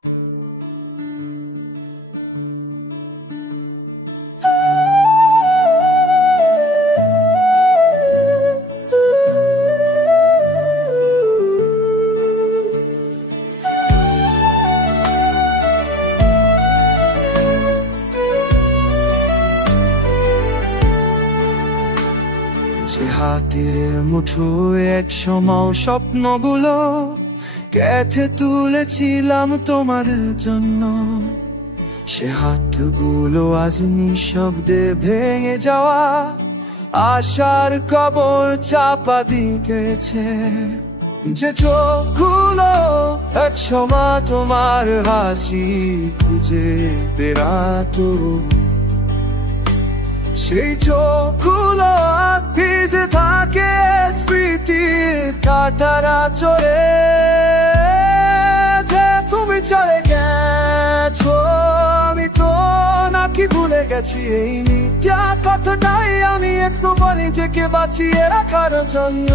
যে হাতের মুঠোয় এক সময় স্বপ্নগুলো গেঁথে তুলেছিলাম তোমার জন্য, সে হাতগুলো আজ নিঃশব্দে ভেঙে যাওয়া আশার কবর চাপা দিয়েছে। যে চোখগুলো এক সময় তোমার হাসি খুঁজে বেড়াতো, সেই চোখগুলো ভিজে থাকে স্মৃতির কাঁটারা চড়ে। যে তুমি চলে গেছো আমি তো নাকি ভুলে গেছি এই মিথ্যা কথাটাই আমি একটু বলি নিজেকে বাঁচিয়ে রাখার জন্য।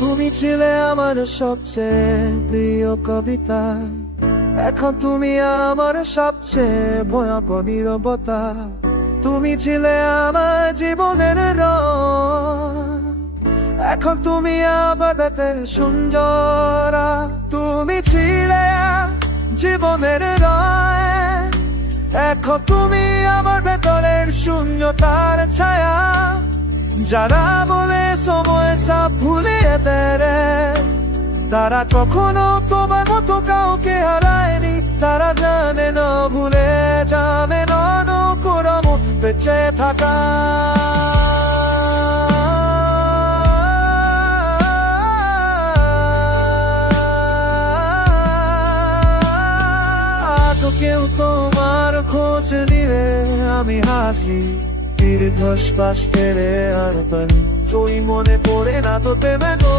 তুমি ছিলে আমার সবচেয়ে প্রিয় কবিতা, এখন তুমি আমার সবচেয়ে ভয়ঙ্কর নীরবতা। তুমি ছিলে আমার জীবনের রং, এখন তুমি আমার বেতের সুন্দরা। তুমি ছিলে জীবনের রং, এখন তুমি আমার ভেতরের শূন্যতার ছায়া। যারা বলে সময় সব ভুলিয়ে দেয়, তারা কখনো তোমার মতো কাউকে হারায়নি। তারা জানে না ভুলে যাবে না কোনো বেঁচে থাকা। আজও কেউ তোমার খোঁজ নিলে আমি হাসি, দীর্ঘশ্বাস ফেলে আর তুই মনে পড়ে না তো প্রেমে গো।